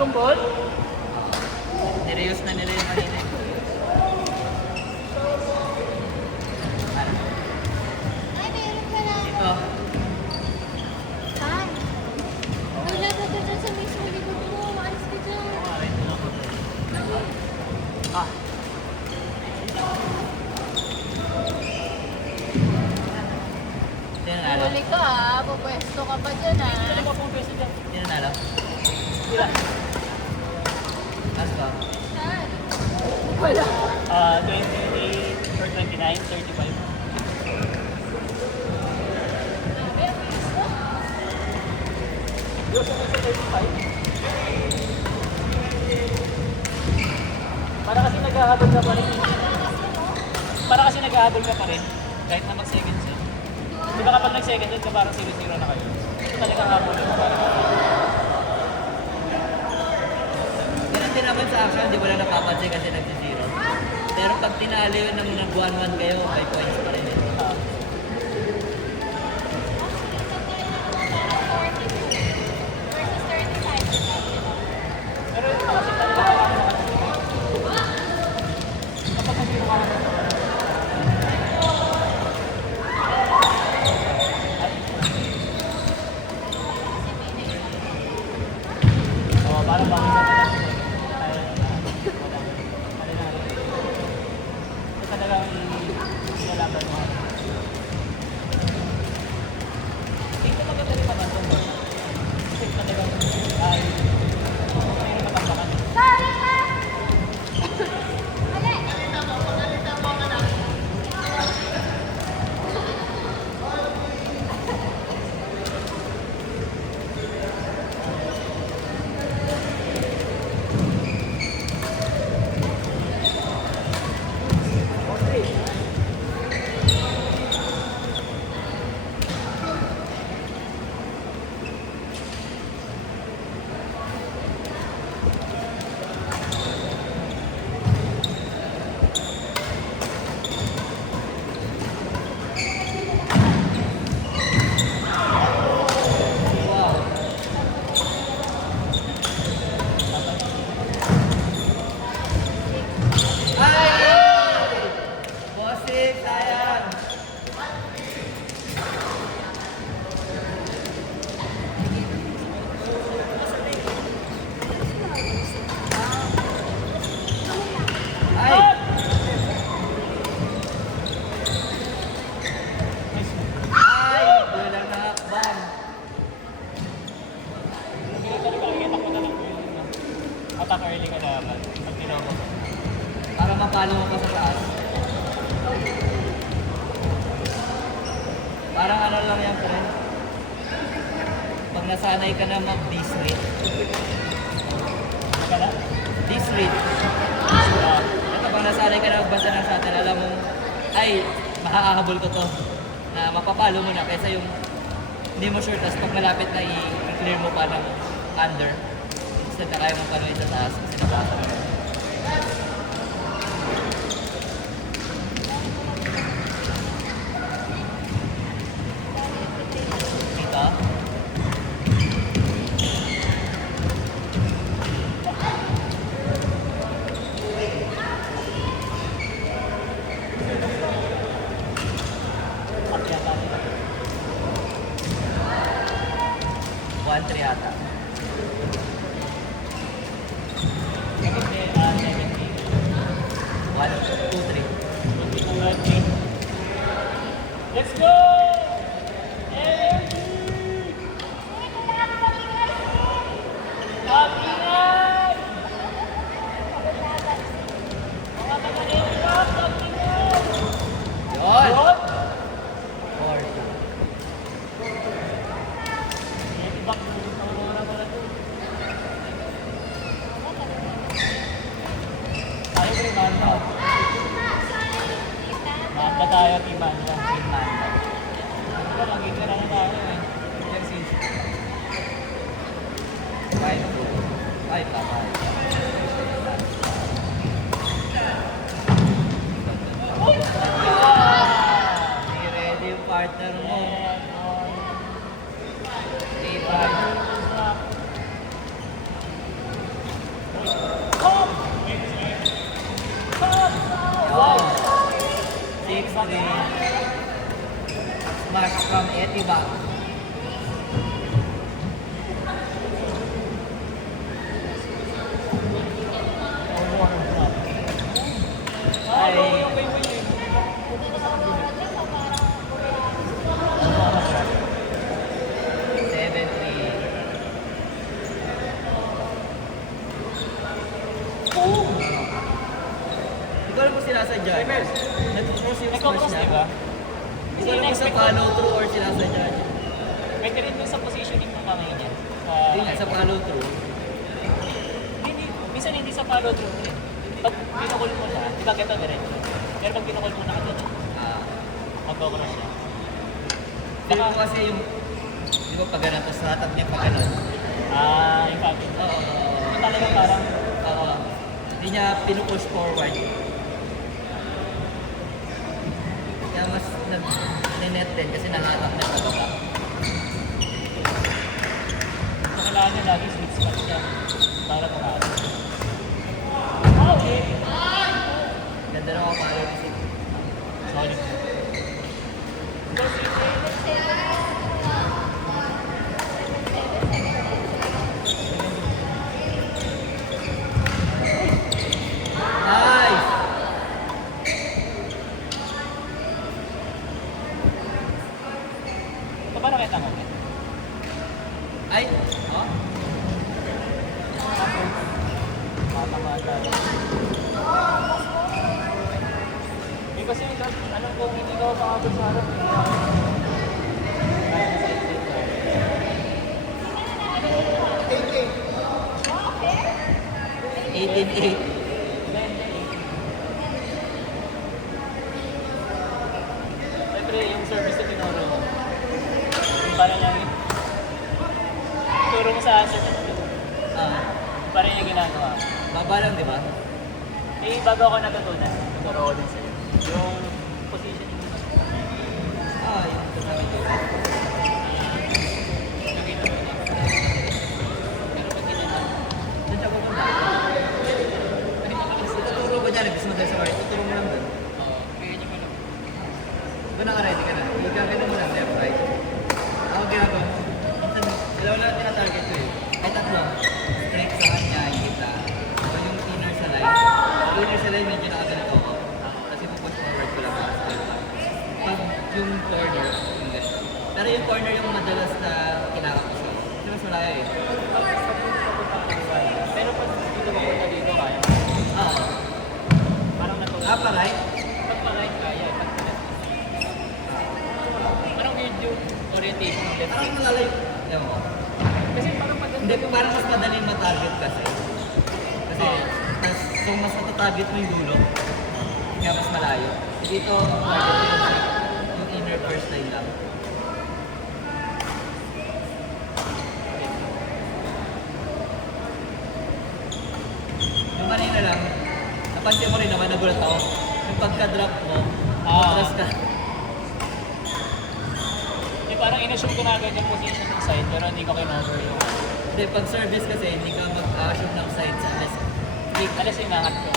Bagong ball? Nireuse na nila yung kanina. Ay, meron ka na. Ito. Saan? Wala ka dyan sa mismo likod mo. Alis ka dyan. Ah. Sino nalo? Huli ka ah. Pupwesto ka pa dyan ah. Sino mo pong beso dyan? Sino nalo? Sila. Last ba? Saan? Wala. 28 or 29, 35. Grabe, ang bilis mo. Yung sa 35. Para kasi naghahabol ka pa rin. Para kasi naghahabol ka pa rin. Kahit na mag-second set. Di ba kapag nag-second set ka parang 0-0 na kayo? Ito talagang habol mo. Ganun din naman sa action, di wala napapansin kasi nag-0. Pero pag tinalo yun ng nag-1-1 kayo, 5 points pa rin. Ah. Pero ito kasi talaga kapag nag-0 ka naman. Oo, parang bakit sa ito talagang ilalaban mo. Ito maganda rin naman ito. Kasi talagang ay may matampakan. Bossing, sayang! Ay! Ay! Walang nakakbang. Hindi talaga nakikita ko na lang po yun. Attack early ka naman. Pag tinawa mo. Para mapalo mo pa sa taas. Parang ano lang yan, friend. Pag nasanay ka na mag-D-street. Ka na? D-street. Ito pag nasanay ka na magbasa ng shuttle, alam mo, ay, makakahabol ko to. Na mapapalo mo na kaysa yung hindi mo sure, tapos pag malapit na i-clear mo pa ng under, instead na kaya mo panuin sa taas kasi nabasa mo. Dito. At yata nila. 1-3 ata. Kasi 70. 1-2-3. Let's go! Energy! Pag-ingay! Mga taga-aircraft, pag-ingay! Yun! Yun! 4-2. Ibang bulis na wala pala doon. Tayo ba yung manda? Manda tayo, team manda. Team Manda. Ito, magiging na tayo eh. Yan si 5-2. 5 tama. Hindi ready yung partner mo. Smash from Etiba. Ay, okay mo yun. Hindi na ako nakatrip o parang 7-3. Hindi ko alam kung sinasadya. Nag-cross yung smash Nagkakross, niya. di ba? Hindi ko alam kung sa follow through or sinasadya niya. Pwede rin dun sa positioning ng kamay niya. Yun nga, sa follow through. Hindi, minsan hindi sa follow through. Pag pinukul mo na, di ba ganito diretso? Pero pag pinukul mo na ka dito, Ah, magkakross siya. Feel ko kasi yung, di ba pag ganun, tapos ratap niya pa ganun. Yung kami. Oo. Yung talaga parang, Oo. Hindi niya pinupush forward. Kaya mas nag-net din kasi nahatak na pababa. so kailangan niya lagi sweet spot siya para tumaas. Okay. Ganda na ako para receive. Solid. Go, CJ. Nice! Ito ba nakita mo? Ay! Oh. Matamata. Hindi kasi, anong kung hindi ka makabot sa harap, hindi ako. Kaya na sa exit. 18-8. Siyempre, yung service na tinuro mo, yung parang yung turo mo sa certificate, Ah, parang yung ginagawa. baba lang, di ba? Eh, bago ako natutunan, tuturo ko din sa'yo. Yung positioning mo. Ah, yun. Ito namin yun. Yung ginagawa niya. Pero pag ginagawa, Doon siya pupunta. Ituturo ko dyan, gusto mo dyan sa bar. Ituturo mo lang doon. kaya niya pala. Kung naka-ready ka na, igagano mo lang left, right. Ako ginagawa. Minsan, dalawa lang tinatarget ko eh. Ay, tatlo. Straight sa kanya, kita. Ako yung inner sa line. Yung inner sa line, medyo nakaganito ako. Kasi pupush forward ko lang ako sa line. Pag yung corner, yung left. Pero yung corner yung madalas na kinakapos ko. Kasi mas malaya eh. Pero pag dito mapunta dito, kaya. Oo. Parang natutunan. Ah, pa right? Pag pa-right, kaya. Pag left. Parang weird yung orientation ng left. Parang malalayo. Ewan ko. Kasi parang pag Hindi, parang mas madaling matarget kasi. Kasi, so mas matatarget mo yung dulo. Kaya mas malayo. Dito, target mo yung inner first line lang. Yung kanina lang, napansin mo rin naman, nagulat ako. Yung pagka-drop mo, atras ka. Di parang in-assume ko na agad yung position ng side, pero hindi ko kinover yung Hindi, pag service kasi, hindi ka mag-assume ng sides unless alas inangat ko.